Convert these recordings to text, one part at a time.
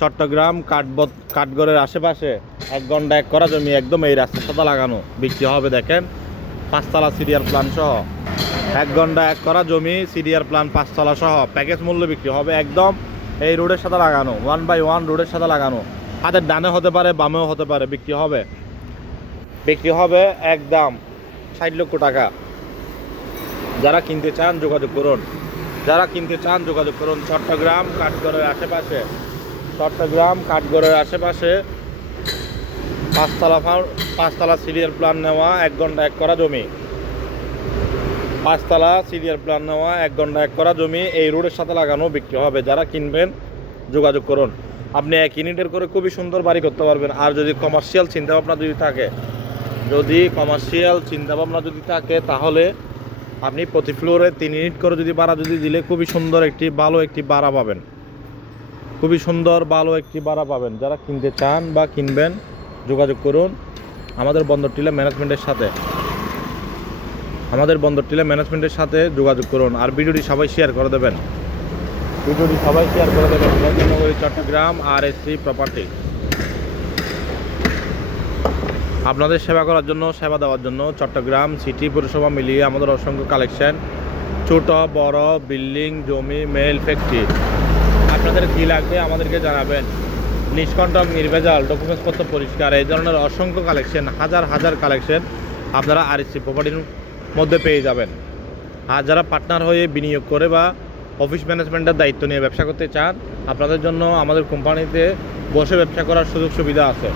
চট্টগ্রাম কাঠবত কাঠগড়ের আশেপাশে এক ঘণ্টা এক করা জমি একদম এই রাস্তার সাথে লাগানো। বিক্রি হবে, দেখেন, পাঁচতলা সিরিয়ার প্ল্যান সহ। এক ঘণ্টা এক করা জমি সিরিয়ার প্ল্যান পাঁচতলা সহ। প্যাকেজ মূল্য বিক্রি হবে একদম এই রোডের সাথে লাগানো। ওয়ান বাই ওয়ান রোডের সাথে লাগানো। হাতের ডানে হতে পারে, বামেও হতে পারে, বিক্রি হবে। বিক্রি হবে একদম ষাট লক্ষ টাকা। যারা কিনতে চান যোগাযোগ করুন। যারা কিনতে চান, যোগাযোগ করুন চট্টগ্রাম কাঠগড়ের আশেপাশে। চট্টগ্রাম কাঠগড়ের আশেপাশে পাঁচতলা পাঁচতলা সিরিয়াল প্ল্যান নেওয়া, এক ঘণ্টা এক করা জমি। পাঁচতলা সিরিয়াল প্ল্যান নেওয়া, এক ঘণ্টা এক করা জমি, এই রোডের সাথে লাগানো বিক্রি হবে। যারা কিনবেন, যোগাযোগ করুন। আপনি এক ইউনিটের করে খুবই সুন্দর বাড়ি করতে পারবেন। আর যদি কমার্শিয়াল চিন্তাভাবনা যদি থাকে, যদি কমার্শিয়াল চিন্তাভাবনা যদি থাকে, তাহলে আপনি প্রতি ফ্লোরে তিন ইউনিট করে যদি বাড়া যদি দিলে খুবই সুন্দর একটি ভালো একটি ভাড়া পাবেন। খুবই সুন্দর, ভালো একটি ভাড়া পাবেন। যারা কিনতে চান বা কিনবেন, যোগাযোগ করুন আমাদের বন্দর টিলা ম্যানেজমেন্টের সাথে। আমাদের বন্দর টিলা ম্যানেজমেন্টের সাথে যোগাযোগ করুন আর ভিডিওটি সবাই শেয়ার করে দেবেন। ভিডিওটি সবাই শেয়ার করে দেবেন। Chattogram R S C property. আপনাদের সেবা করার জন্য, সেবা দেওয়ার জন্য চট্টগ্রাম সিটি পৌরসভা মিলিয়ে আমাদের অসংখ্য কালেকশন। ছোট, বড়, বিল্ডিং, জমি, মেল, ফ্যাক্টরি। আপনাদের কী লাগবে আমাদেরকে জানাবেন। নিষ্কণ্টক, নির্ভেজাল, ডকুমেন্টসপত্র পরিষ্কার, এই ধরনের অসংখ্য কালেকশন, হাজার হাজার কালেকশন আপনারা আর আরএসসি প্রপার্টির মধ্যে পেয়ে যাবেন। আর যারা পার্টনার হয়ে বিনিয়োগ করে বা অফিস ম্যানেজমেন্টের দায়িত্ব নিয়ে ব্যবসা করতে চান, আপনাদের জন্য আমাদের কোম্পানিতে বসে ব্যবসা করার সুযোগ সুবিধা আছে।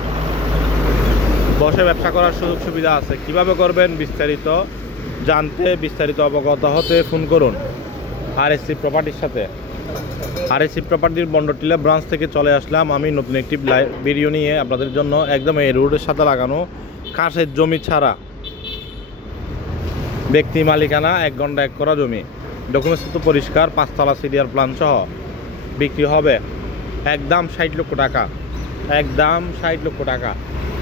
বসে ব্যবসা করার সুযোগ সুবিধা আছে। কীভাবে করবেন বিস্তারিত জানতে বিস্তারিত অবগত হতে ফোন করুন আর এসসি প্রপার্টির সাথে। আর এসসি প্রপার্টির বন্ডটিলা ব্রাঞ্চ থেকে চলে আসলাম আমি নতুন একটি ভিডিও নিয়ে আপনাদের জন্য একদম এই রোডের সাথে লাগানো কাশের জমি ছাড়া। ব্যক্তি মালিকানা এক ঘণ্টা এক করা জমি। ডকুমেন্টস তো পরিষ্কার, পাঁচতলা সিরিয়ার প্ল্যান সহ বিক্রি হবে। একদম ষাট লক্ষ টাকা। একদম ষাট লক্ষ টাকা।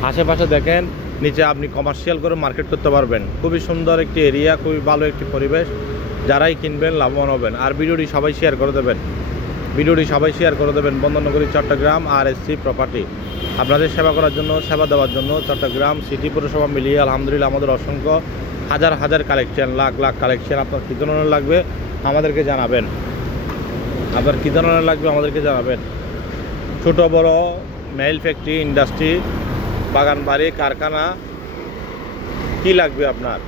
আশেপাশে দেখেন, নিচে আপনি কমার্শিয়াল করে মার্কেট করতে পারবেন। খুবই সুন্দর একটি এরিয়া খুবই ভালো একটি পরিবেশ। যারাই কিনবেন, লাভবান হবেন। আর ভিডিওটি সবাই শেয়ার করে দেবেন। ভিডিওটি সবাই শেয়ার করে দেবেন। বন্দনগরী, চট্টগ্রাম আর এস প্রপার্টি আপনাদের সেবা করার জন্য, সেবা দেওয়ার জন্য চট্টগ্রাম সিটি পৌরসভা মিলিয়ে আলহামদুলিল্লাহ আমাদের অসংখ্য হাজার হাজার কালেকশন লাখ লাখ কালেকশন আপনার কী ধরনের লাগবে আমাদেরকে জানাবেন। আপনার কী ধরনের লাগবে আমাদেরকে জানাবেন। ছোট, বড় মেইল ফ্যাক্টরি ইন্ডাস্ট্রি বাগান, বাড়ি, কারখানা, কি লাগবে আপনার?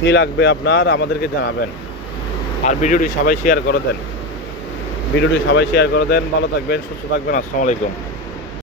কি লাগবে আপনার? আমাদেরকে জানাবেন। আর ভিডিওটি সবাই শেয়ার করে দেন। ভিডিওটি সবাই শেয়ার করে দেন। ভালো থাকবেন, সুস্থ থাকবেন। আসসালামু আলাইকুম।